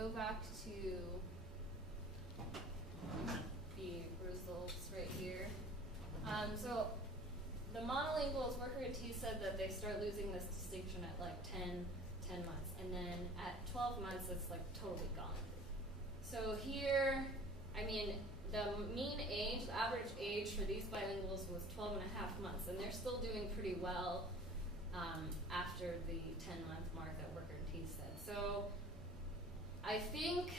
go back to the results right here. So the monolinguals, Worker and T said that they start losing this distinction at like 10 months, and then at 12 months it's like totally gone. So here, I mean, the mean age, the average age for these bilinguals was 12 and a half months, and they're still doing pretty well after the 10-month mark that Worker and T said. So I think,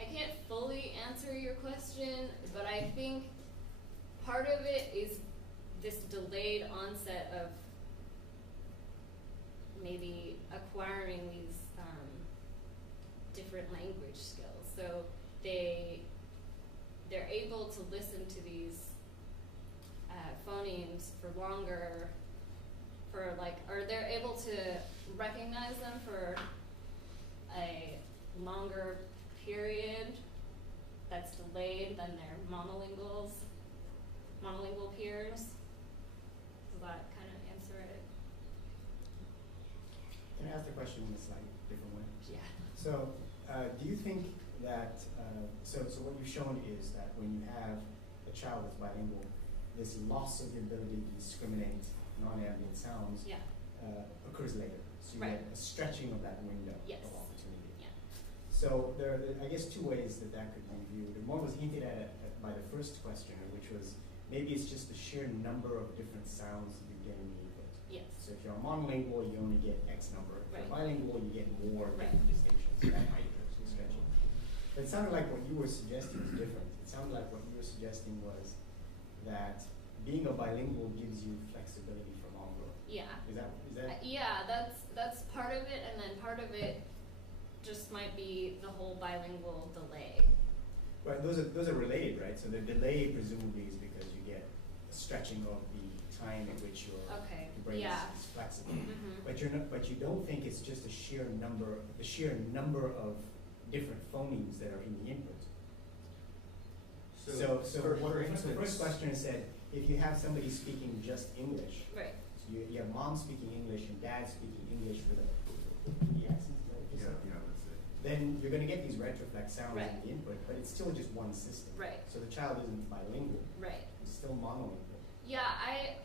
I can't fully answer your question, but I think part of it is this delayed onset of maybe acquiring these different language skills. So they're able to listen to these phonemes for longer, or they're able to recognize them for a longer period that's delayed than their monolingual peers. Does that kind of answer it? Can I ask the question in a slightly different way? Yeah. So, do you think that, so what you've shown is that when you have a child that's bilingual, this loss of the ability to discriminate non-ambient sounds occurs later. So you get a stretching of that window of opportunity. Yeah. So there are, I guess, two ways that could be viewed. And one was hinted at by the first questioner, which was maybe it's just the sheer number of different sounds that you get in the input. Yes. So if you're a monolingual, you only get X number. If you're bilingual, you get more distinctions. So that might be stretching. But it sounded like what you were suggesting was different. It sounded like what you were suggesting was that being a bilingual gives you flexibility for longer. Yeah. Is that? Yeah, that's part of it, and then part of it just might be the whole bilingual delay. Right. Those are related, right? So the delay presumably is because you get a stretching of the time in which your brain is flexible. Mm-hmm. But you don't think it's just the sheer number of different phonemes that are in the input. So the first question said, if you have somebody speaking just English, right? So you have mom speaking English and dad speaking English with a accent, that's it. Then you're going to get these retroflex sounds in the input, but it's still just one system. Right. So the child isn't bilingual. Right. It's still monolingual. Yeah,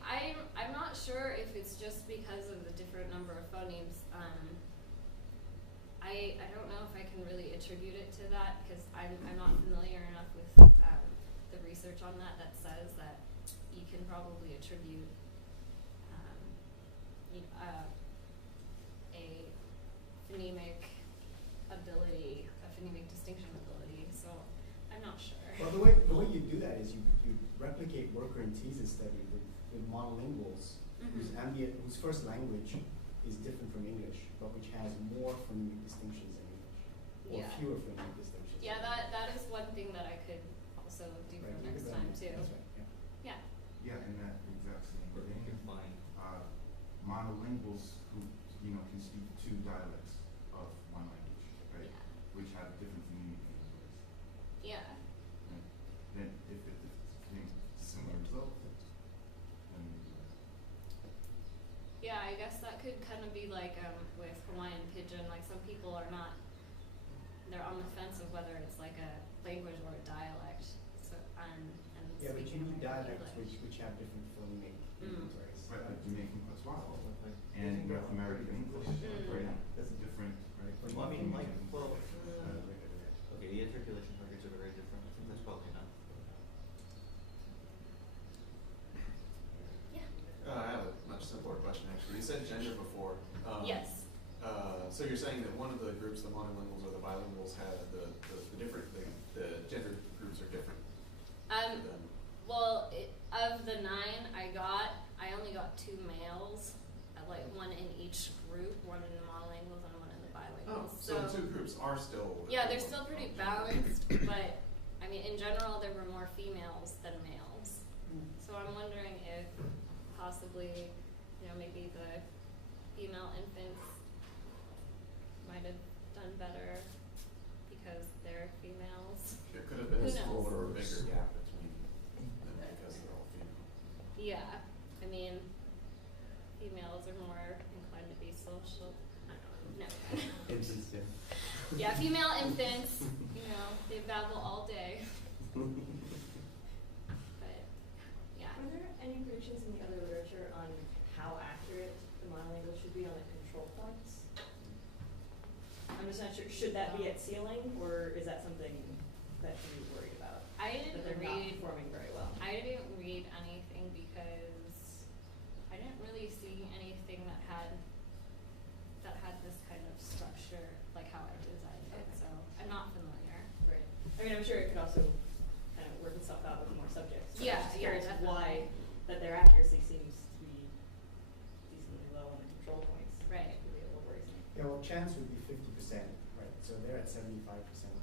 I'm not sure if it's just because of the different number of phonemes. I don't know if I can really attribute it to that because I'm not familiar enough with the research on that says that you can probably attribute a phonemic ability, a phonemic distinction ability. So I'm not sure. Well, the way you do that is you replicate Worker and T's study with monolinguals whose first language is different from English, but which has more phonemic distinctions in English, or fewer phonemic distinctions. Yeah, that is one thing that I could also do for next time too. That's right. Yeah. Yeah, in that exact same vein, you can find monolinguals who can speak two dialects of one language, right? Yeah. Which have different phonemic words. Yeah. Right. Then if it's similar result, then yeah, I guess that could kind of be like with Hawaiian Pidgin. Like some people are not, they're on the fence of whether it's like a language or a dialect. So and yeah, but you need dialects which have different phonemic inventories. Right, like Jamaican Paswalo and North American English, right? That's different, right? Well, I mean, okay, the articulation targets are very different. I think that's probably enough. Yeah. I have a much simpler question, actually. You said gender before. Yes. So you're saying that one of the groups, the monolinguals or the bilinguals, have the gender groups are different. Well, of the 9 I only got 2 males, like one in each group, one in the monolinguals and one in the bilinguals. Oh, so the 2 groups are still. Yeah, they're still pretty balanced, but I mean, in general, there were more females than males. So I'm wondering if possibly, maybe the female infants might have done better because they're females. There could have been a smaller or bigger gap between them because they're all female. Yeah, I mean, females are more inclined to be social. I don't know. No. Yeah, female infants, you know, they babble all day. But, yeah. Are there any predictions in the other literature on how accurate the monolingual should be on the control points? I'm just not sure, should that be at ceiling, or is that something that you're worried about? I didn't that they're not read performing very well? I didn't read anything because I didn't really see anything that had this kind of structure, like how I designed it, Okay. so I'm not familiar. Right. I mean, I'm sure it could also kind of work itself out with more subjects. But Yeah, I'm just yeah, curious why definitely. that their accuracy seems to be decently low on the control points. Right. It could be a little worrisome. Yeah, well, chance would be 50%, right? So they're at 75%,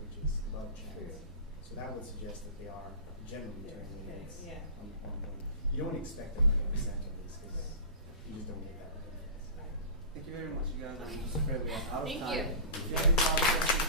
which is above chance. True. So that would suggest that they are generally Yeah, turning okay, units yeah. on point. You don't expect 100% of this because you just don't get that. Right. Thank you very much, you guys. I'm just afraid we are out of Thank time. you. If you have any follow-up questions,